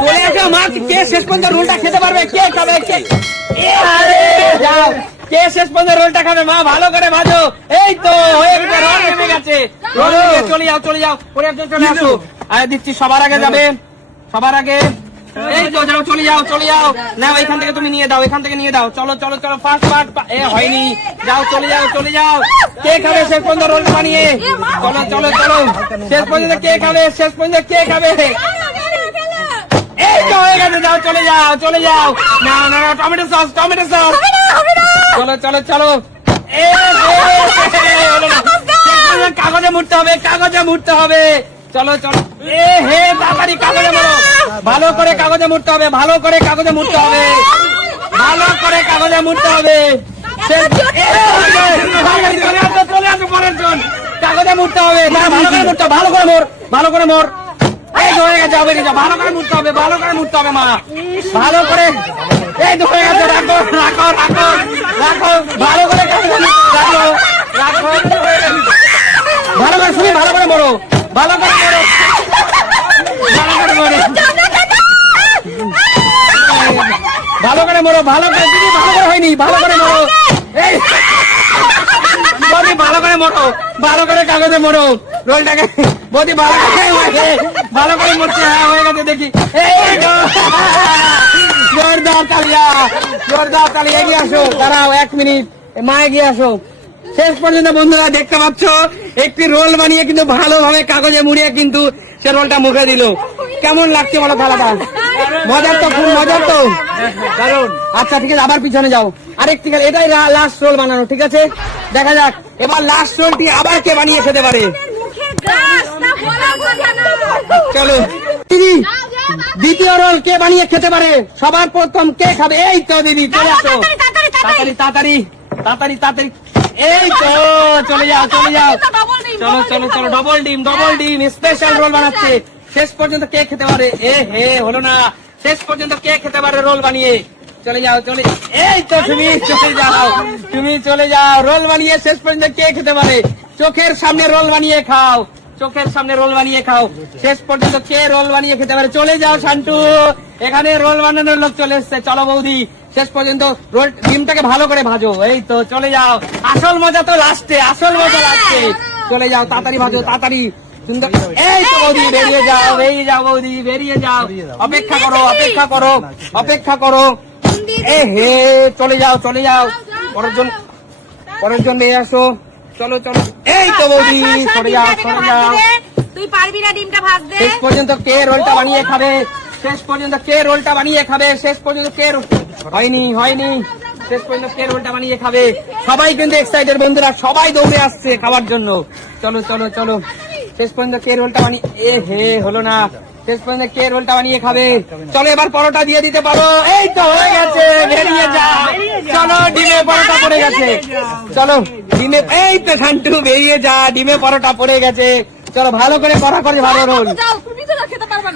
চলে আসো মা, কে শেষ পর্যন্ত রোলটা খেতে পারবে, কে খাবে, কে যাও, কে শেষ পর্যন্ত রোলটা খাবে মা, ভালো করে ভাজো। এই তো হয়ে গেছে, রোল নেমে গেছে, রোল নেমে, চলে যাও চলে যাও, পরে চলে আসো। আরে দিচ্ছি, সবার আগে যাবে, সবার আগে। এই তো যাও, চলে যাও চলে যাও, না এখান থেকে তুমি নিয়ে দাও, এখান থেকে নিয়ে দাও, চলো চলো চলো, ফার্স্ট পার্ট হয়নি, যাও চলে যাও চলে যাও। কে খাবে শেষ পর্যন্ত রোলটা বানিয়ে, চলো চলো চলো, শেষ পর্যন্ত কে খাবে, শেষ পর্যন্ত কে খাবে। এই তো হয়ে গেছে, যাও চলে যাও চলে যাও, না না না, টমেটো সস টমেটো সস, চলো চলো চলো। কাগজে মুড়তে হবে, কাগজে মুড়তে হবে, চলো চলো। হে তাড়াতাড়ি কাগজে মুড়ো, ভালো করে কাগজে মুড়তে হবে, ভালো করে কাগজে মুড়তে হবে, ভালো করে কাগজে মুড়তে হবে। চলে আসো পরের জন, কাগজে মুড়তে হবে, ভালো করে মুড়তে হবে, ভালো করে মোড়, ভালো করে মোড়। এই তো হয়ে গেছে, ভালো করে মুড়তে হবে, ভালো করে মুড়তে হবে মা, ভালো করে। এই তো হয়ে গেছে, রাখো রাখো রাখো রাখো, ভালো করে রাখো রাখো, ভালো করে শুনি, ভালো করে মরো, ভালো করে মরো, ভালো করে মরো, ভালো করে মরো, ভালো করে, দিদি ভালো করে হয়নি, ভালো করে মরো। এই বৌদি ভালো করে মরো, ভালো করে কাগজে মরো রোলটাকে, বৌদি ভালো করে ভালো করে মরছে। হ্যাঁ হয়ে গেছে, দেখি। এই জোরদার তালিয়া, জোরদার তালিয়া, এগিয়ে আসো, দাঁড়াও 1 মিনিট, মা এগিয়ে আসো। শেষ পর্যন্ত বন্ধুরা দেখতে পাচ্ছ, একটি রোল বানিয়ে কিন্তু ভালোভাবে কাগজে মুড়িয়ে কিন্তু সে রোলটা মুখে দিল। কেমন লাগছে বলো খেলাটা? মজার তো, খুব মজার তো, কারণ আচ্ছা ঠিক আছে, আবার পিছনে যাও, আরেকটি খেলা, এটাই লাস্ট রোল বানানো, ঠিক আছে? দেখা যাক এবার লাস্ট রোলটি আবার কে বানিয়ে খেতে পারে। চলো দিদি, দ্বিতীয় রোল কে বানিয়ে খেতে পারে, সবার প্রথম কে খাবে? এই তো দিদি, চলে আসো, তাড়াতাড়ি তাড়াতাড়ি তাড়াতাড়ি তাড়াতাড়ি, এই তো চলে যাও চলে যাও, চলো চলো চলো, ডবল ডিম স্পেশাল রোল বানাচ্ছে। শেষ পর্যন্ত কে খেতে পারে? হে হলো না, শেষ পর্যন্ত কে খেতে পারে রোল বানিয়ে, চলে যাও চলে, এই তো তুমি চলে যাও, তুমি চলে যাও, রোল বানিয়ে শেষ পর্যন্ত কে খেতে পারে? চোখের সামনে রোল বানিয়ে খাও, চোখের সামনে রোল বানিয়ে খাও, শেষ পর্যন্ত কে রোল বানিয়ে খেতে পারে? চলে যাও শান্টু, এখানে রোল বানানোর লোক চলে এসছে, চলো বৌদি, শেষ পর্যন্ত রোল, ডিমটাকে ভালো করে ভাজো। এই তো চলে যাও, আসল মজা তো লাস্টে, আসল মজা লাস্টে, চলে যাও তাড়াতাড়ি ভাজো, তাড়াতাড়ি সুন্দর। এই তো বৌদি, বেরিয়ে যাও, বেরিয়ে যাও বৌদি, বেরিয়ে যাও, অপেক্ষা করো অপেক্ষা করো অপেক্ষা করো। হে চলে যাও চলে যাও, পরের জন নিয়ে আসো, চলো চলো। এই তো বৌদি, সরে যাও সরে যাও, তুই পারবি না ডিমটা ভাজতে। শেষ পর্যন্ত কে রোলটা বানিয়ে খাবে, শেষ পর্যন্ত কে রোলটা বানিয়ে খাবে, শেষ পর্যন্ত কে, হয়নি হয়নি, শেষ পর্যন্ত কে রোলটা বানিয়ে খাবে। সবাই কিন্তু এক্সাইটেড বন্ধুরা, সবাই দৌড়ে আসছে খাওয়ার জন্য, চলো চলো চলো, শেষ পর্যন্ত কে রোলটা বানিয়ে, হে হলো না, শেষ পর্যন্ত কে রোলটা বানিয়ে খাবে। চলো এবার পরোটা দিয়ে দিতে পারো। এই তো হয়ে গেছে, বেরিয়ে যাও, চলো ডিমে পরোটা পড়ে গেছে, চলো ডিমে, এই তো শান্টু বেরিয়ে যা, ডিমে পরোটা পড়ে গেছে, চলো ভালো করে করা করে ভালো রোল,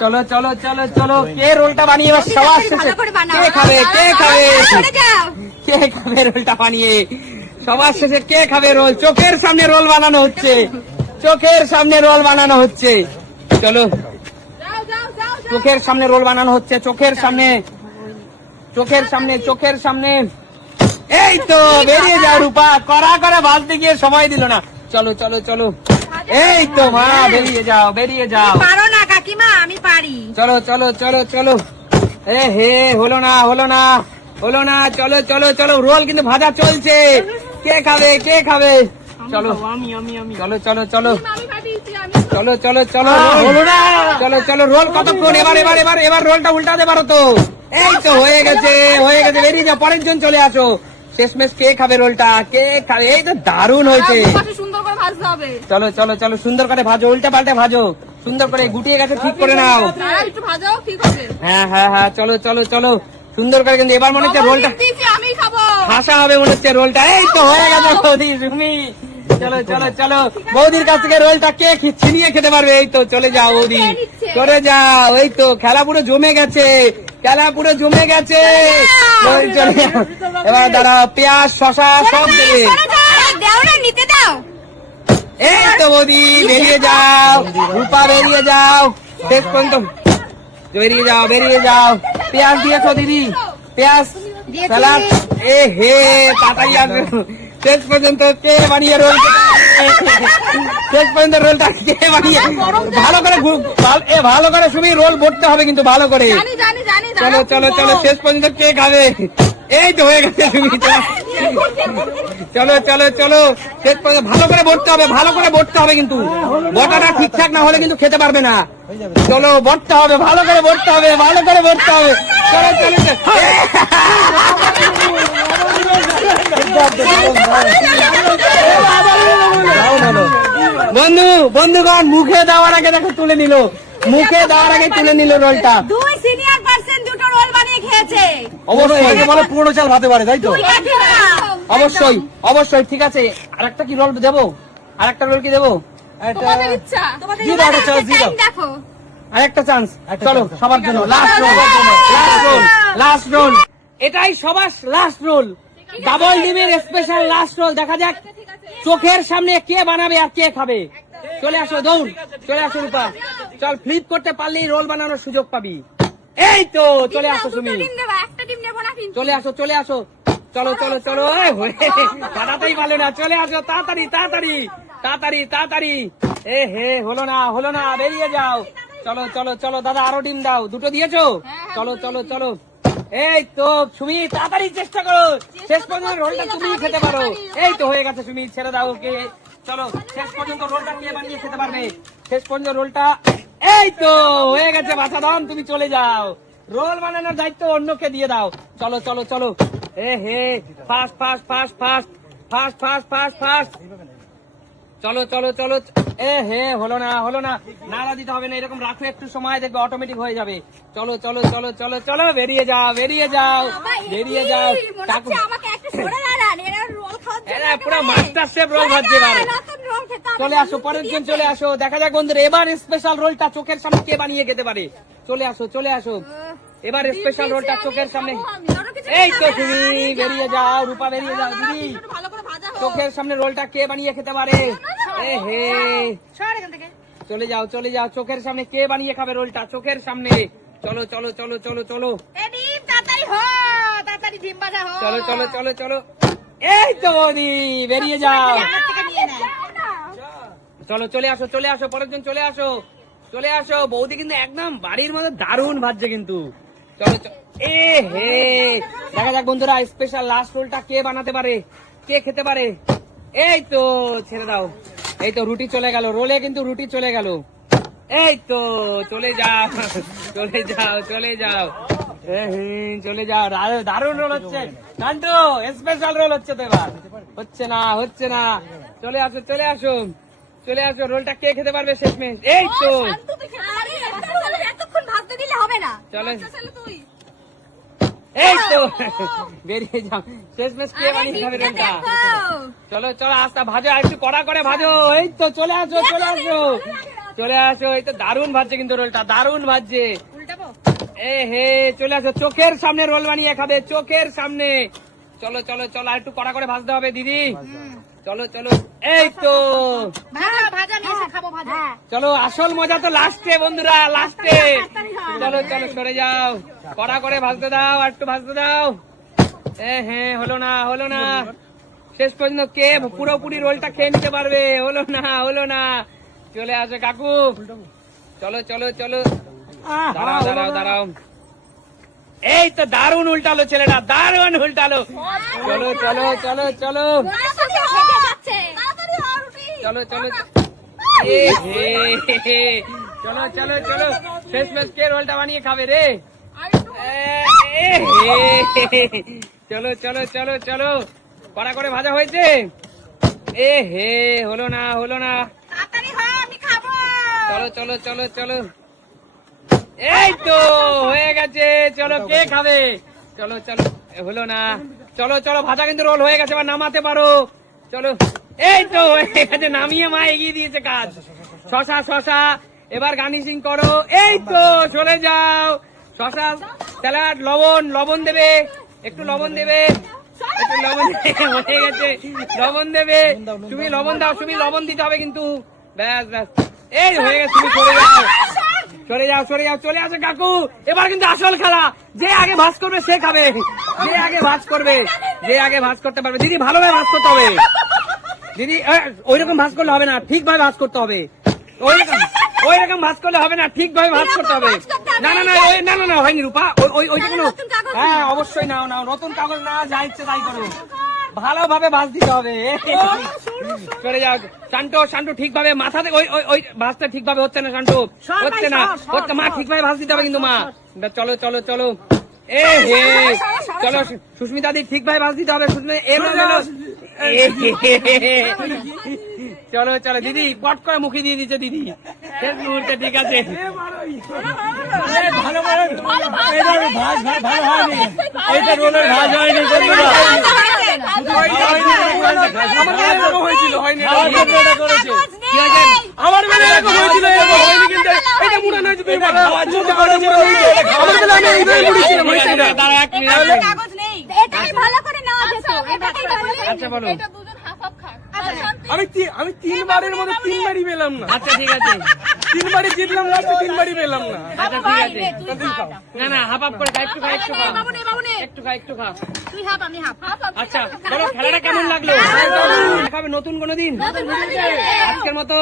চলো চলো চলো চলো, কে রোলটা বানিয়ে সবার শেষে কে খাবে, কে খাবে, কে খাবে রোলটা বানিয়ে সবার শেষে, কে খাবে রোল? চোখের সামনে রোল বানানো হচ্ছে, চোখের সামনে রোল বানানো হচ্ছে, চলো চোখের সামনে রোল বানানো হচ্ছে, চোখের সামনে চোখের সামনে চোখের সামনে। এই তো বেরিয়ে যাও রূপা, করা করে ভাজতে গিয়ে সময় দিল না, চলো চলো চলো, এই তো মা বেরিয়ে যাও বেরিয়ে যাও, পারো না কাকিমা, আমি পারি, চলো চলো চলো চলো। হে হলো না হলো না হলো না, চলো চলো চলো, রোল কিন্তু ভাজা চলছে, কে খাবে কে খাবে, চলো চলো চলো চলো চলো চলো চলো, হলো না, চলো চলো, রোল কতক্ষণ, এবার এবার এবার এবার রোলটা উল্টাতে পারো তো। এই তো হয়ে গেছে হয়ে গেছে, বেরিয়ে যাও, পরের জন চলে আসো, শেষমেশ কে খাবে রোলটা, কে খাবে? এই তো দারুণ হয়েছে, সুন্দর করে ভাজতে হবে, চলো চলো চলো, সুন্দর করে ভাজো, উল্টে পাল্টে ভাজো, সুন্দর করে গুটিয়ে গেছে, ঠিক করে নাও, একটু ভাজাও, ঠিক হবে, হ্যাঁ হ্যাঁ হ্যাঁ, চলো চলো চলো, সুন্দর করে, কিন্তু এবার মনে হচ্ছে রোলটা আমি খাবো, ভাষা হবে মনে হচ্ছে রোলটা। এই তো হয়ে গেছে বৌদি, তুমি চলো চলো চলো, বৌদির কাছ থেকে রোলটা কে ছিনিয়ে খেতে পারবে? এই তো চলে যাও বৌদি, চলে যাও, এই তো খেলা পুরো জমে গেছে, খেলা পুরো জমে গেছে, চলে যাও, এবার দাঁড়াও, পেঁয়াজ শশা সব দেবে, নিতে দাও, এই তো বৌদি বেরিয়ে যাও, রূপা বেরিয়ে যাও, শেষ পর্যন্ত বেরিয়ে যাও, বেরিয়ে যাও। পেঁয়াজ দিয়েছো দিদি, পেঁয়াজ দিয়েছি। স্যালাড। এ হে, তাড়াতাড়ি আসবে। শেষ পর্যন্ত কে বানিয়ে রোল, শেষ পর্যন্ত রোলটা কে বানিয়ে, ভালো করে ভালো করে সুমি রোল ভরতে হবে কিন্তু ভালো করে। জানি জানি জানি চলো চলো চলো, শেষ পর্যন্ত কে খাবে? এই তো হয়ে গেছে সুমি। চলো চলো চলো, শেষ পর্যন্ত ভালো করে ভরতে হবে, ভালো করে ভরতে হবে কিন্তু, বটাটা ঠিকঠাক না হলে কিন্তু খেতে পারবে না। চলো ভরতে হবে, ভালো করে ভরতে হবে, ভালো করে ভরতে হবে। চলো চলো চলো। বন্ধুগণ মুখে দেওয়ার আগে দেখো তুলে নিল, মুখে দেওয়ার আগে তুলে নিল রোলটা। দুই সিনিয়র পার্সন দুটো রোল বানিয়ে খেয়েছে। অবশ্যই বলে পুরনো চাল ভাতে পারে, তাই তো? অবশ্যই অবশ্যই, ঠিক আছে। আরেকটা কি রোল দেবো? আরেকটা রোল কি দেবো? তোমাদের ইচ্ছা। দিয়ে দাও, একটা chance দিয়ে দাও। দেখো আরেকটা চান্স, একটা চলো chance। সবার জন্য last roll, last roll, last roll. এটাই সবার লাস্ট রোল, ডাবল ডিমের স্পেশাল লাস্ট রোল। দেখা যাক চোখের সামনে কে বানাবে আর কে খাবে। চলে আসো, দৌড়, চলে আসো রূপা। চল, ফ্লিপ করতে পারলেই রোল বানানোর সুযোগ পাবি। এই তো চলে আসো তুমি, ডিম দেবা, একটা ডিম নেবো না কিন্তু। চলে আসো, চলে আসো। চলো চলো চলো, দাদাটাই ভালো না, চলে আসো তাড়াতাড়ি তাড়াতাড়ি তাড়াতাড়ি তাড়াতাড়ি। এ হে, হলো না হলো না, বেরিয়ে যাও। চলো চলো চলো, দাদা আরো ডিম দাও। দুটো দিয়েছো? চলো চলো চলো। এই তো সুমি, তাড়াতাড়ি চেষ্টা করো, শেষ পর্যন্ত রোলটা তুমি খেতে পারো। এই তো হয়ে গেছে সুমি, ছেড়ে দাও ওকে। চলো, শেষ পর্যন্ত রোলটা কে বানিয়ে খেতে পারবে? শেষ পর্যন্ত রোলটা, এই তো হয়ে গেছে। বাছা দাম, তুমি চলে যাও, রোল বানানোর দায়িত্ব অন্যকে দিয়ে দাও। চলো চলো চলো। এ হে, fast fast fast fast fast fast fast fast. চলো চলো চলো। এ হে, হলো না হলো না, নাড়া দিতে হবে না, এরকম রাখো একটু সময়, দেখবে অটোমেটিক হয়ে যাবে। চলো চলো চলো চলো চলো, বেরিয়ে যাও, বেরিয়ে যাও, বেরিয়ে যাও। কাকু, আমাকে একটু সরে দাঁড়ান, এরা রোল খাওয়ার জন্য এরা পুরো মাস্টার শেফ রোল ভাজছে এবারে। রোল খেতে হবে। চলে আসো, পরের জন চলে আসো। দেখা যাক বন্ধুরা এবার স্পেশাল রোলটা চোখের সামনে কে বানিয়ে খেতে পারে। চলে আসো চলে আসো, এবার স্পেশাল রোলটা চোখের সামনে। এই তো তুমি বেরিয়ে যাও, রূপা বেরিয়ে যাও। দিদি, ভালো করে ভাজা হোক। চোখের সামনে রোলটা কে বানিয়ে খেতে পারে? এ হে, সর এখান থেকে। চলে যাও চলে যাও, চোখের সামনে কে বানিয়ে খাবে রোলটা চোখের সামনে? চলো চলো চলো চলো চলো এ ডিম তাড়াতাড়ি হো, তাড়াতাড়ি ডিম ভাজা হো। চলো চলো চলো চলো। এই তো বৌদি, বেরিয়ে যাও। আমার থেকে নিয়ে নেয়। চলো চলে আসো চলে আসো, পরের জন চলে আসো চলে আসো। বৌদি কিন্তু একদম বাড়ির মধ্যে দারুণ ভাজছে কিন্তু। চলো এ হে, দেখা যাক বন্ধুরা স্পেশাল লাস্ট রোলটা কে বানাতে পারে, কে খেতে পারে। এই তো, ছেড়ে দাও। এই তো রুটি চলে গেল, রোলে কিন্তু রুটি চলে গেল। এই তো চলে যাও চলে যাও চলে যাও। চলে যাও, দারুণ রোল হচ্ছে। নান্টু স্পেশাল রোল হচ্ছে তো এবার। হচ্ছে না হচ্ছে না, চলে আসো চলে আসো চলে আসো। রোলটা কে খেতে পারবে শেষমেশ? এই তো, শান্ত তুই আরে এতক্ষণ ভাজতে দিলে হবে না। চলো। আচ্ছা, চলো তুই। এই তো বেরিয়ে যাও, শেষমেশ কে আরে বানিয়ে খাবে ডিমটা রোলটা? দেখো। চলো চলো, আস্তে ভাজো, আর একটু কড়া করে ভাজো। এই তো চলে আসো চলে আসো চলে আসো। এই তো দারুণ ভাজছে কিন্তু রোলটা, দারুণ ভাজছে। উল্টাবো? এ হে, চলে আসো, চোখের সামনে রোল বানিয়ে খাবে, চোখের সামনে। চলো চলো চলো, আর একটু কড়া করে ভাজতে হবে দিদি। চলো চলো, এই তো ভাজা ভাজা আমি এসে খাবো ভাজা। চলো, আসল মজা তো লাস্টে বন্ধুরা, লাস্টে। চলো চলো, সরে যাও, কড়া করে ভাজতে দাও, আর একটু ভাজতে দাও। এ হ্যাঁ, হলো না হলো না, শেষ পর্যন্ত কে পুরোপুরি রোলটা খেয়ে নিতে পারবে? হলো না হলো না। চলে আসে কাকু, চলো চলো চলো, দাঁড়াও দাঁড়াও দাঁড়াও। এই তো দারুণ উল্টালো ছেলেটা, দারুণ উল্টালো। চলো চলো চলো চলো তাড়াতাড়ি হো, ফেটে যাচ্ছে। তাড়াতাড়ি হো রুটি। চলো চলো। এ হে, চলো চলো চলো, শেষমেশ কে রোলটা বানিয়ে খাবে রে? এ হে, চলো চলো চলো চলো, কড়া করে ভাজা হয়েছে। এ হে, হলো না হলো না। তাড়াতাড়ি হো, আমি খাবো। চলো চলো চলো চলো, এই তো হয়ে গেছে। চলো, কে খাবে? চলো চলো, হলো না। চলো চলো, ভাজা কিন্তু রোল হয়ে গেছে, এবার নামাতে পারো। চলো, এই তো হয়ে গেছে, নামিয়ে মা এগিয়ে দিয়েছে কাজ। শশা শশা, এবার গার্নিশিং করো। এই তো, চলে যাও। শশা স্যালাড, লবণ লবণ দেবে, একটু লবণ দেবে, একটু লবণ হয়ে গেছে, লবণ দেবে। তুমি লবণ দাও, তুমি লবণ দিতে হবে কিন্তু। ব্যাস ব্যাস, এই হয়ে গেছে, তুমি চলে যাও। সরে যাও চলে আসে কাকু। এবার কিন্তু আসল খেলা, যে আগে ভাঁজ করবে সে খাবে, যে আগে ভাঁজ করতে পারবে। দিদি ভালোভাবে ভাঁজ করতে হবে দিদি, ওইরকম ভাঁজ করলে হবে না, ঠিকভাবে ভাঁজ করতে হবে। ওইরকম ভাঁজ করলে হবে না, ঠিকভাবে ভাঁজ করতে হবে। না হয়নি রূপা, ওইটা কোনো, হ্যাঁ অবশ্যই নাও, নতুন কাগজ না, যা ইচ্ছে তাই করো, ভালোভাবে ভাঁজ দিতে হবে। চলে যাও শান্টু, ঠিকভাবে মাথা থেকে ওই ভাঁজটা ঠিকভাবে হচ্ছে না শান্টু, হচ্ছে মা, ঠিকভাবে ভাঁজ দিতে হবে কিন্তু মা। চলো এ হে, চলো সুস্মিতা দি, ঠিকভাবে ভাঁজ দিতে হবে। চলো দিদি, পট করে মুখে দিয়ে দিচ্ছে দিদি শেষ মুহূর্তে। ঠিক আছে, ভালো হয়নি, এইটা রোলের ভাজ হয়নি বন্ধুরা। আমার বেলা এরকম হয়েছিল, হয়নি কিন্তু এটা মুড়া নয়, এটাই ভালো করে নেওয়া যেত। এটাই ভালো। আচ্ছা বলো। আমি 3বারের মধ্যে 3বারই পেলাম না। আচ্ছা ঠিক আছে, 3বারই জিতলাম, লাস্টে 3বারই পেলাম না। আচ্ছা ঠিক আছে, না হাফ করে খা, একটু খা, একটু খা। তুই হাফ, আমি হাফ। আচ্ছা বলো, খেলাটা কেমন লাগলো? দেখাবে নতুন কোনো দিন, আজকের মতো।